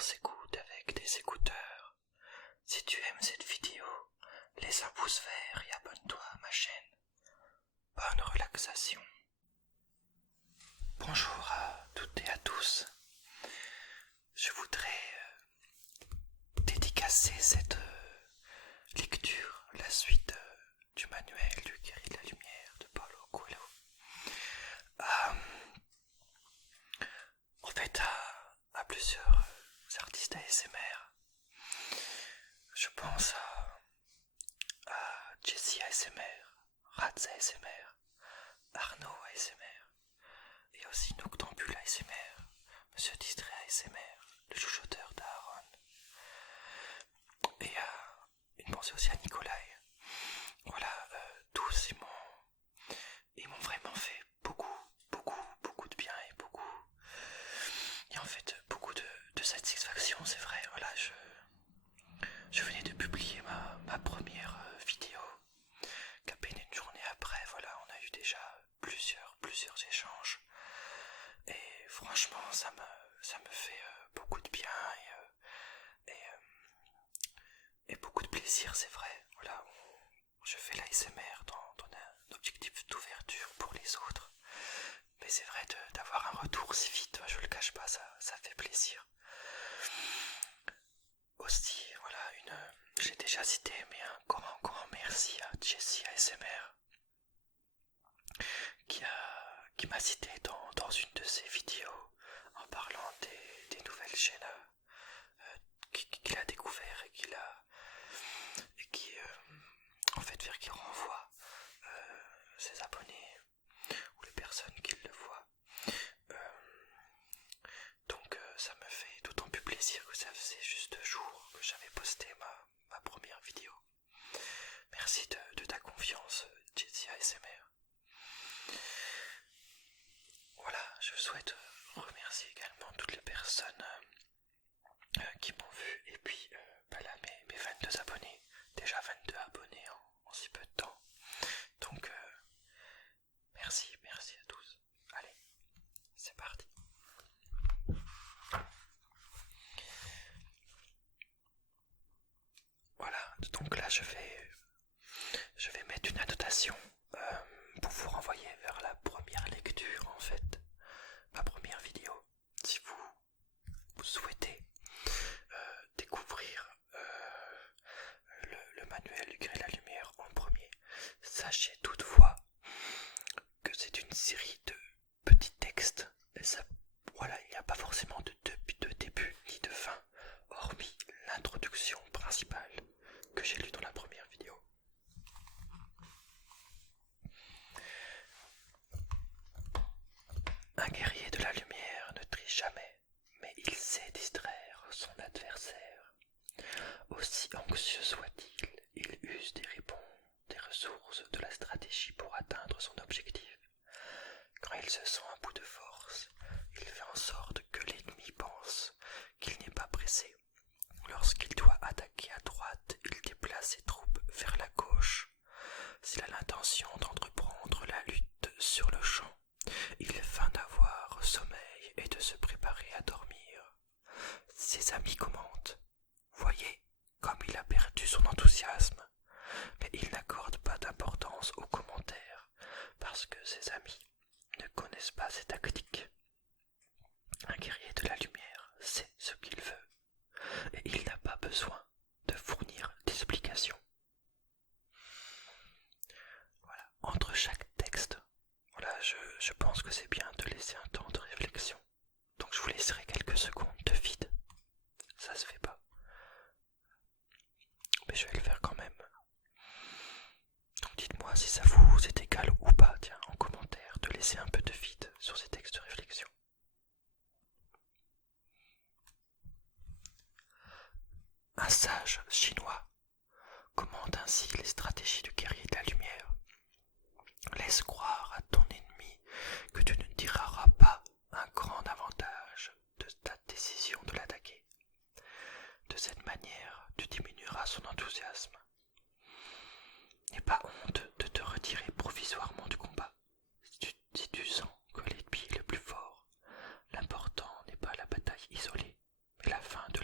l'univers s'écoute avec des écouteurs. Si tu aimes cette vidéo, laisse un pouce vert et abonne-toi à ma chaîne. Bonne relaxation. Bonjour à toutes et à tous. Je voudrais dédicacer cette lecture, la suite du manuel du Guerrier de la Lumière de Paulo Coelho. En fait, à plusieurs artistes ASMR. Je pense à Jessie ASMR, Ratz ASMR, Arnaud ASMR, et aussi Noctambule ASMR, Monsieur Distrait ASMR, le chuchoteur d'Aaron. Et une pensée aussi à Nikolai. Voilà, tous ils m'ont vraiment fait beaucoup de bien et en fait beaucoup de satisfaction, c'est vrai. Voilà, je venais de publier ma première vidéo, qu'à peine une journée après, voilà, on a eu déjà plusieurs échanges, et franchement ça me fait beaucoup de bien et beaucoup de plaisir, c'est vrai. Voilà, je fais l'ASMR dans un objectif d'ouverture pour les autres, mais c'est vrai d'avoir un retour si vite, je le cache pas, ça fait plaisir. Aussi, voilà, j'ai déjà cité, mais un grand merci à Jessie ASMR qui m'a cité dans une de ses vidéos en parlant des nouvelles chaînes qu'il a découvert et qui en fait vers qui renvoie ses abonnés ou les personnes qui le voient. Donc ça me fait d'autant plus plaisir que ça faisait juste 2 jours que j'avais posté ma première vidéo. Merci de ta confiance, Jessie ASMR. Voilà, je souhaite remercier également toutes les personnes qui m'ont vu, et puis là mes 22 abonnés, déjà 22 abonnés en si peu de temps. Donc merci à tous. Allez, c'est parti. Voilà, donc là je vais mettre une annotation pour vous renvoyer vers la première lecture, en fait, ma première vidéo. Si vous souhaitez découvrir le manuel du Guerrier de la Lumière en premier, sachez toutefois que c'est une série de petits textes, et ça, voilà, il n'y a pas forcément de début ni de fin, hormis l'introduction principale que j'ai lue dans la première vidéo. Un guerrier de la lumière ne triche jamais, mais il sait distraire son adversaire. Aussi anxieux soit-il, il use des ressources de la stratégie pour atteindre son objectif. Quand il se sent à bout de force, il fait en sorte que l'ennemi pense qu'il n'est pas pressé. Lorsqu'il doit attaquer à droite, il déplace ses troupes vers la gauche. S'il a l'intention d'entreprendre la lutte sur le champ, il feint d'avoir sommeil et de se préparer à dormir. Ses amis commentent. Voyez comme il a perdu son enthousiasme. Mais il n'accorde pas d'importance aux commentaires, parce que ses amis ne connaissent pas ses tactiques. Un guerrier de la lumière sait ce qu'il veut, et il n'a pas besoin de fournir d'explications. Voilà, entre chaque texte, voilà, je pense que c'est bien de laisser un temps de réflexion. Donc je vous laisserai quelques secondes de vide. Ça se fait pas, mais je vais le faire quand même. Donc dites-moi si ça vous est égal ou pas, tiens, en commentaire, de laisser un peu de vide sur ces textes de réflexion. Un sage chinois commente ainsi les stratégies du guerrier de la lumière. Laisse croire à ton ennemi que tu ne tireras pas un grand avantage de ta décision de l'attaquer. De cette manière, tu diminueras son enthousiasme. N'aie pas honte de te retirer provisoirement du combat. Si tu sens que l'ennemi est le plus fort, l'important n'est pas la bataille isolée, mais la fin de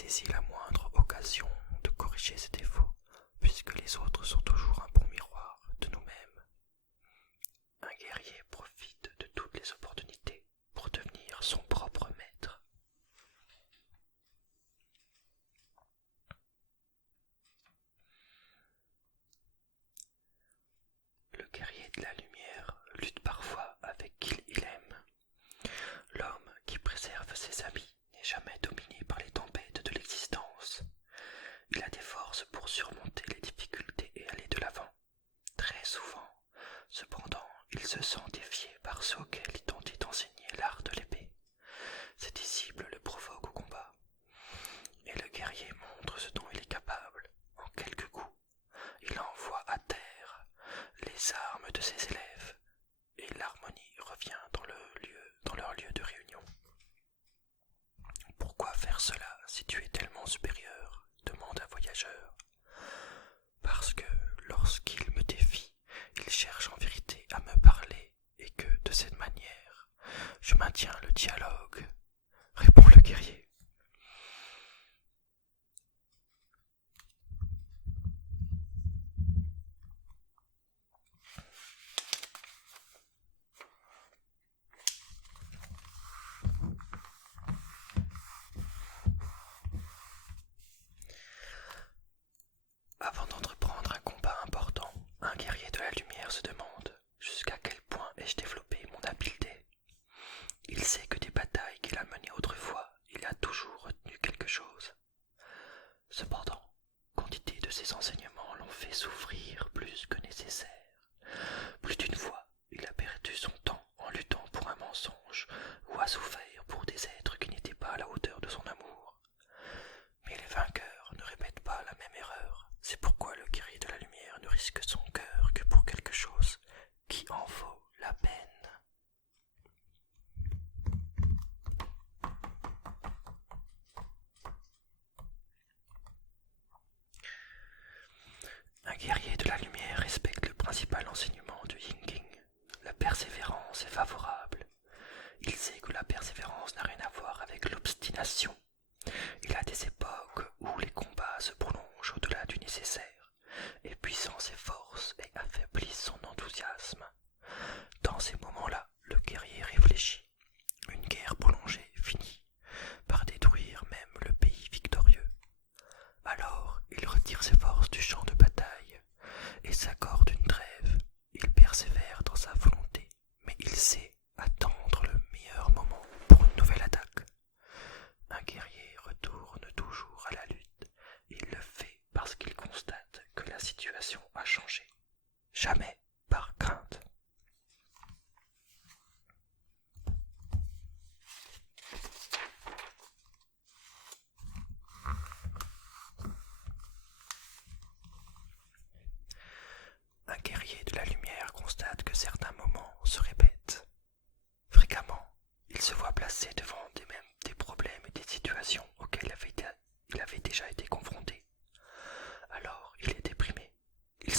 saisit la moindre occasion de corriger ses défauts, puisque les autres sont toujours un bon miroir de nous-mêmes. Un guerrier profite de toutes les opportunités pour devenir son propre maître. Le guerrier de la lumière lutte parfois avec qui il aime. L'homme qui préserve ses amis n'est jamais dominé par les tempêtes de l'existence. Il a des forces pour surmonter les difficultés et aller de l'avant. Très souvent, cependant, il se sent défié par ceux auxquels il tentait d'enseigner l'art de l'épée. Ses disciples le provoquent au combat. Et le guerrier montre ce dont il est capable. En quelques coups, il envoie à terre les armes de ses élèves, et l'harmonie revient dans leur lieu de réunion. Pourquoi faire cela si tu es tellement supérieur ? Demande un voyageur. Parce que lorsqu'il me défie, il cherche en vérité à me parler, et que de cette manière, je maintiens le dialogue, répond le guerrier. Avant d'entreprendre un combat important, un guerrier de la lumière se demande jusqu'à quel point ai-je développé mon habileté. Il sait que des batailles qu'il a menées autrefois, il a toujours retenu quelque chose. Cependant, quantité de ses enseignements l'ont fait souffrir plus que nécessaire. Plus d'une fois, il a perdu son temps en luttant pour un mensonge ou a souffert pour des êtres qui n'étaient pas à la hauteur de son amour. Mais les vainqueurs ne répètent pas la même erreur. C'est pourquoi le guerrier de la lumière ne risque son cœur que pour quelque chose qui en vaut la peine. Un guerrier de la lumière respecte le principal enseignement du Yingling. La persévérance est favorable. Il sait que la persévérance n'a rien à voir avec l'obstination. Il a des époques où les combats se prolongent au-delà du nécessaire, épuisant ses forces et affaiblissent son enthousiasme. Dans ces moments-là, le guerrier réfléchit. Une guerre prolongée finit par détruire même le pays victorieux. Alors, il retire ses forces du champ de bataille et s'accorde une trêve. Il persévère dans sa volonté, mais il sait attendre le meilleur moment pour une nouvelle attaque. Un guerrier retourne toujours à la lutte. Il le fait parce qu'il constate que la situation a changé. Jamais par crainte. Un guerrier de la lumière constate que certains moments se répètent. Fréquemment, il se voit placé devant des problèmes et des situations auxquelles il avait déjà été confronté. Alors, il est déprimé. Il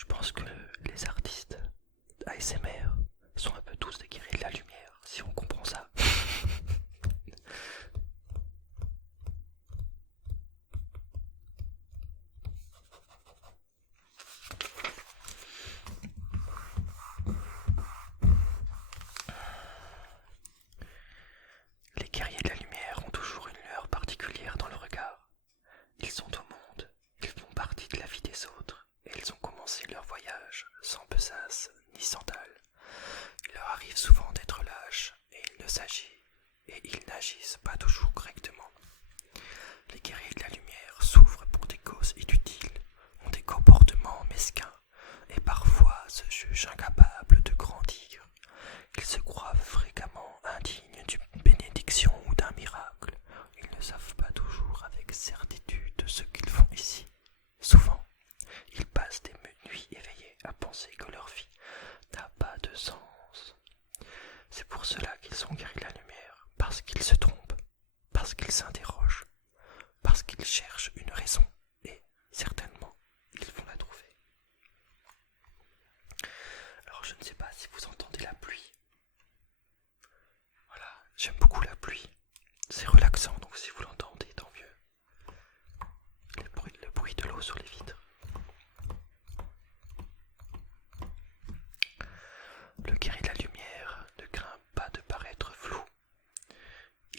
Je pense que les artistes ASMR sont un peu tous des guerriers de la lumière, si on comprend ça. Les guerriers de la lumière ont toujours une lueur particulière dans le regard. Ils sont au monde, ils font partie de la vie des autres, et ils ont commencé leur voyage sans besace ni sandales. Il leur arrive souvent d'être lâches, et ils n'agissent pas toujours correctement. Les guerriers de la lumière souffrent pour des causes inutiles, ont des comportements mesquins, et parfois se jugent incapables de grandir. Ils se croient fréquemment indignes d'une bénédiction ou d'un miracle. Ils ne savent pas toujours avec certitude ce qu'ils font ici. Souvent, ils passent des nuits éveillés à penser que leur vie n'a pas de sens. C'est pour cela qu'ils sont guéris de la lumière, parce qu'ils se trompent, parce qu'ils s'interrogent, parce qu'ils cherchent une raison, et certainement, ils vont la trouver. Alors je ne sais pas si vous entendez la pluie. Voilà, j'aime beaucoup la pluie. C'est relaxant, donc si vous l'entendez, tant mieux. Le bruit de l'eau sur les vitres. Le guerrier de la lumière ne craint pas de paraître flou.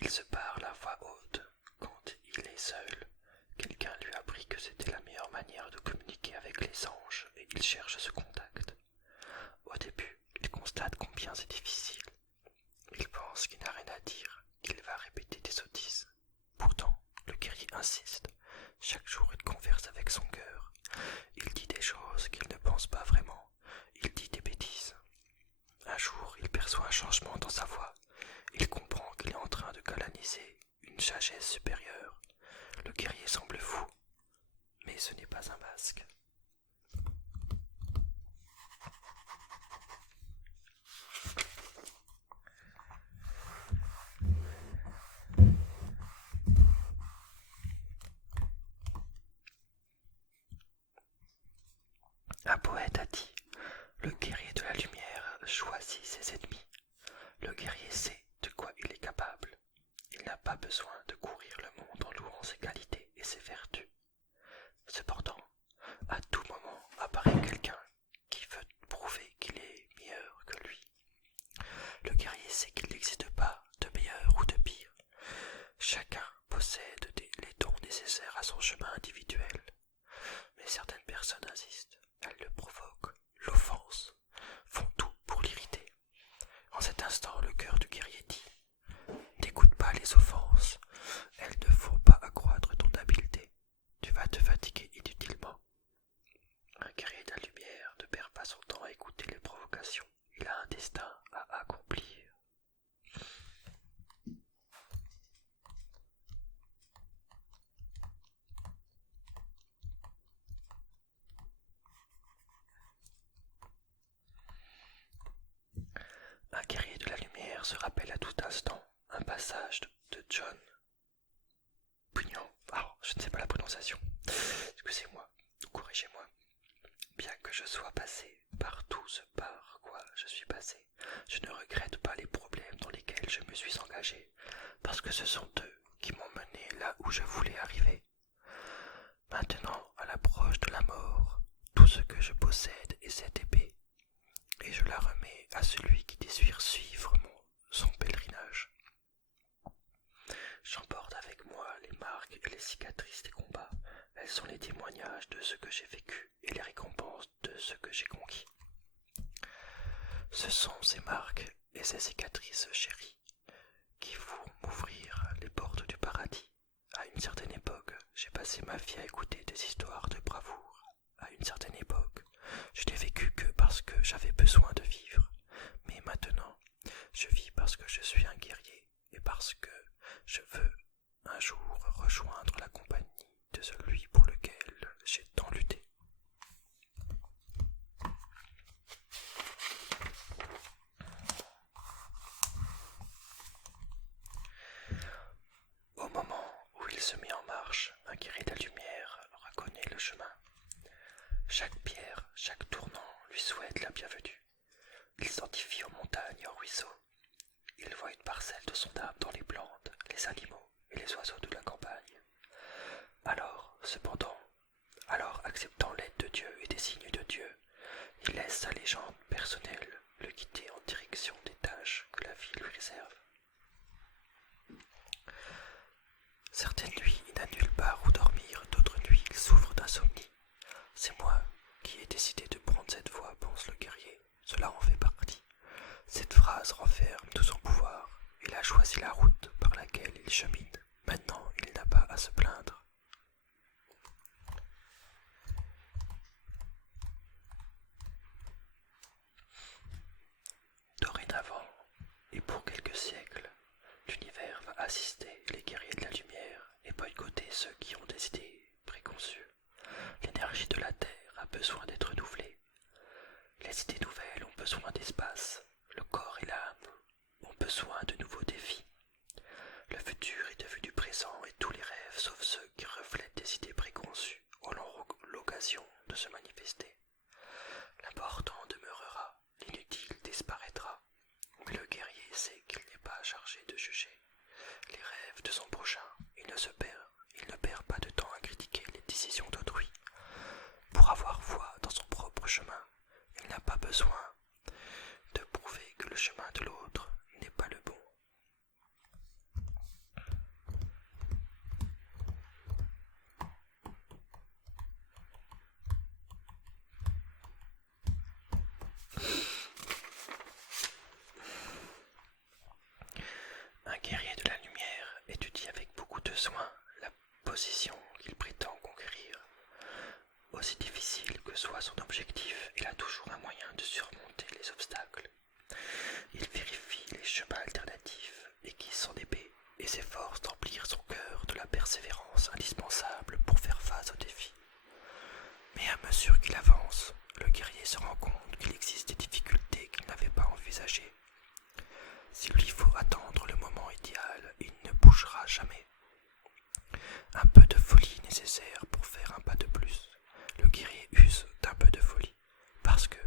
Il se parle à voix haute quand il est seul. Quelqu'un lui a appris que c'était la meilleure manière de communiquer avec les anges et il cherche ce contact. Au début, il constate combien c'est difficile. Il pense qu'il n'a rien à dire, qu'il va répéter des sottises. Pourtant, le guerrier insiste. Chaque jour, il converse avec son cœur. Il dit des choses qu'il ne pense pas vraiment. Il dit des bêtises. Un jour, il perçoit un changement dans sa voix. Il comprend qu'il est en train de canaliser une sagesse supérieure. Le guerrier semble fou, mais ce n'est pas un masque. Un poète a dit « Le guerrier de la lumière choisit ses ennemis. Le guerrier sait de quoi il est capable. Il n'a pas besoin de courir le monde en louant ses qualités et ses vertus. Cependant, à tout moment apparaît quelqu'un qui veut prouver qu'il est meilleur que lui. Le guerrier sait qu'il n'existe pas de meilleur ou de pire. Chacun possède les dons nécessaires à son chemin individuel. Mais certaines personnes insistent. Elles le provoquent, l'offensent, font tout pour l'irriter. En cet instant, le cœur du guerrier dit « N'écoute pas les offenses, elles ne vont pas accroître ton habileté. Tu vas te fatiguer inutilement. » Un guerrier de la lumière ne perd pas son temps à écouter les provocations. Il a un destin à accomplir. Un guerrier de la lumière se rappelle à tout instant un passage de John Bunyan. Alors, je ne sais pas la prononciation. Excusez-moi, corrigez-moi. Bien que je sois passé par tout ce par quoi je suis passé, je ne regrette pas les problèmes dans lesquels je me suis engagé, parce que ce sont eux qui m'ont mené là où je voulais arriver. Maintenant, à l'approche de la mort, tout ce que je possède est cette épée, et je la remets à celui qui désire suivre son pèlerinage. J'emporte avec moi les marques et les cicatrices des combats. Elles sont les témoignages de ce que j'ai vécu et les récompenses de ce que j'ai conquis. Ce sont ces marques et ces cicatrices chéries qui vont m'ouvrir les portes du paradis. À une certaine époque, j'ai passé ma vie à écouter des histoires de bravoure. À une certaine époque, je n'ai vécu que parce que j'avais besoin de vivre. Mais maintenant, je vis parce que je suis un guerrier et parce que je veux un jour rejoindre la compagnie de celui pour lequel j'ai tant lutté. Au moment où il se met en marche, un guerrier de la lumière reconnaît le chemin. Chaque pierre, chaque tour qui laisse sa légende personnelle le guider en direction des tâches que la vie lui réserve. Certaines nuits, il n'a nulle part où dormir, d'autres nuits, il souffre d'insomnie. C'est moi qui ai décidé de prendre cette voie, pense le guerrier. Cela en fait partie. Cette phrase renferme tout son pouvoir. Il a choisi la route par laquelle il chemine. Maintenant, il n'a pas à se plaindre. Dorénavant, et pour quelques siècles, l'univers va assister les guerriers de la lumière et boycotter ceux qui ont des idées préconçues. L'énergie de la Terre a besoin d'être renouvelée. Les idées nouvelles ont besoin d'espace. Le corps et l'âme ont besoin de nouveaux défis. Le futur est devenu présent et tous les rêves, sauf ceux qui reflètent des idées préconçues, auront l'occasion de se manifester. L'important demeurera, l'inutile disparaîtra. Mais le guerrier sait qu'il n'est pas chargé de juger les rêves de son prochain. Il ne perd pas de temps à critiquer les décisions d'autrui. Pour avoir foi dans son propre chemin, il n'a pas besoin de prouver que le chemin de l'autre n'est pas le bon. Un guerrier de la lumière étudie avec beaucoup de soin la position qu'il prétend conquérir. Aussi difficile que soit son objectif, il a toujours un moyen de surmonter les obstacles. Il vérifie les chemins alternatifs, aiguise son épée et s'efforce d'emplir son cœur de la persévérance indispensable pour faire face aux défis. Mais à mesure qu'il avance, le guerrier se rend compte qu'il existe des difficultés qu'il n'avait pas envisagées. S'il lui faut attendre le moment idéal, il ne bougera jamais. Un peu de folie nécessaire pour faire un pas de plus. Le guerrier use d'un peu de folie, parce que,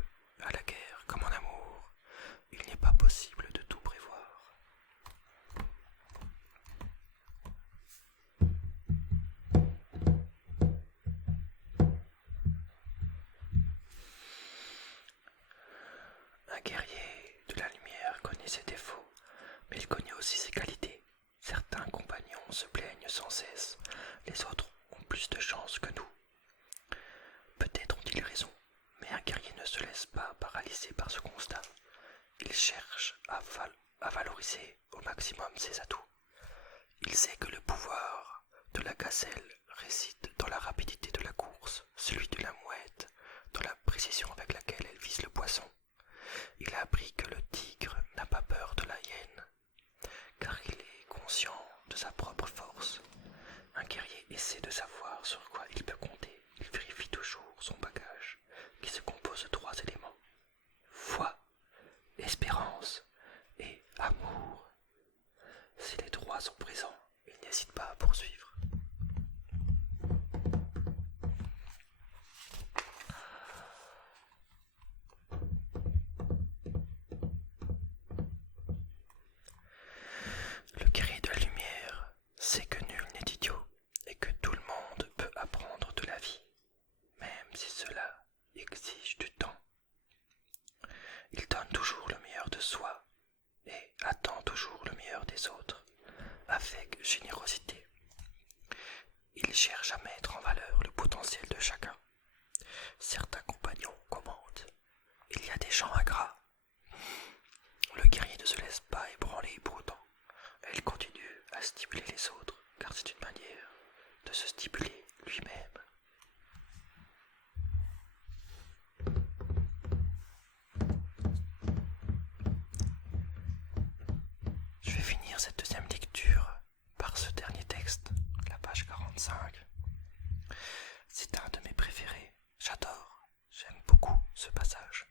à la guerre comme en amour, il n'est pas possible de tout prévoir. Un guerrier de la lumière connaît ses défauts, mais il connaît aussi ses qualités. Certains compagnons se plaignent sans cesse, les autres ont plus de chance que nous. Peut-être ont-ils raison, mais un guerrier ne se laisse pas paralyser par ce constat. Il cherche à valoriser au maximum ses atouts. Il sait que le pouvoir de la gazelle réside dans la rapidité de la course, celui de la mouette dans la précision avec laquelle elle vise le poisson. Il a appris que le tigre n'a pas peur de la hyène, car il est conscient de sa propre force. Un guerrier essaie de savoir sur quoi il peut compter. Il vérifie toujours son bagage, qui se compose de 3 éléments: foi, espérance et amour. Si les 3 sont présents, il n'hésite pas à poursuivre. Le guerrier de la lumière sait que nul n'est idiot et que tout le monde peut apprendre de la vie, même si cela exige du temps. Il donne toujours le meilleur de soi et attend toujours le meilleur des autres, avec générosité. Il cherche à mettre en valeur le potentiel de chacun. Certains compagnons commandent: il y a des gens ingrats. Le guerrier ne se laisse pas ébranler pour autant. Il continue à stimuler les autres, car c'est une manière de se stimuler lui-même. Je vais finir cette deuxième lecture par ce dernier texte, la page 45. C'est un de mes préférés. J'aime beaucoup ce passage,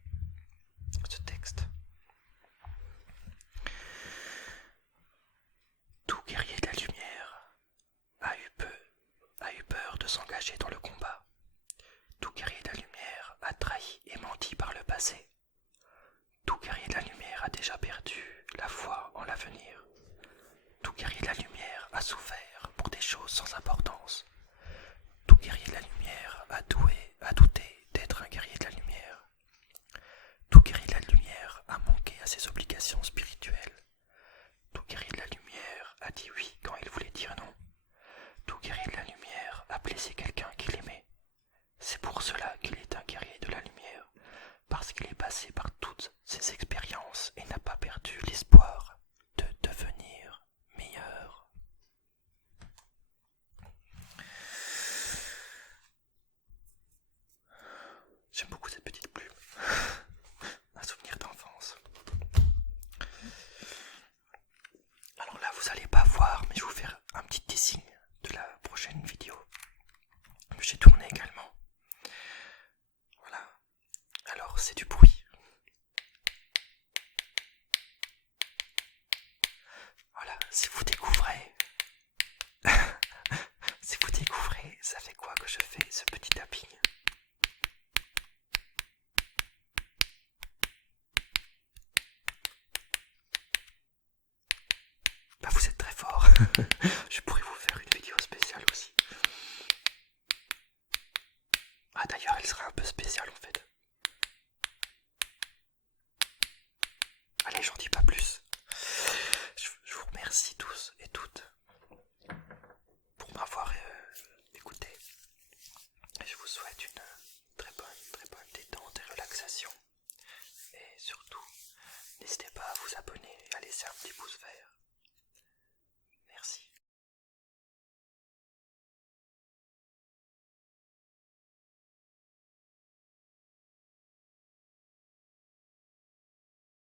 ce texte. Tout guerrier de la lumière a eu peur de s'engager dans le combat. Tout guerrier de la lumière a trahi et menti par le passé. Tout guerrier de la lumière a déjà perdu la foi en l'avenir. Tout guerrier de la lumière a souffert pour des choses sans importance. Tout guerrier de la lumière a douté d'être un guerrier de la lumière. ses obligations spirituelles. Tout guéri de la lumière a dit oui quand il voulait dire non. Tout guéri de la lumière a blessé quelqu'un qu'il aimait. C'est pour cela qu'il est un guerrier de la lumière, parce qu'il est passé par toutes ces expériences et n'a pas perdu l'espoir de devenir meilleur. J'aime beaucoup cette petite plume. Un souvenir d'enfance. Alors là, vous allez pas voir, mais je vais vous faire un petit teasing de la prochaine vidéo que j'ai tournée également. Voilà. Alors, c'est du bruit. Voilà, si vous découvrez, si vous découvrez, ça fait quoi que je fais ce petit tapping? Bah vous êtes très fort. Je pourrais vous faire une vidéo spéciale aussi. Ah d'ailleurs, elle sera un peu spéciale en fait. Allez, j'en dis pas plus. Je vous remercie tous et toutes pour m'avoir écouté. Et je vous souhaite une très bonne détente et relaxation. Et surtout, n'hésitez pas à vous abonner et à laisser un petit pouce vert.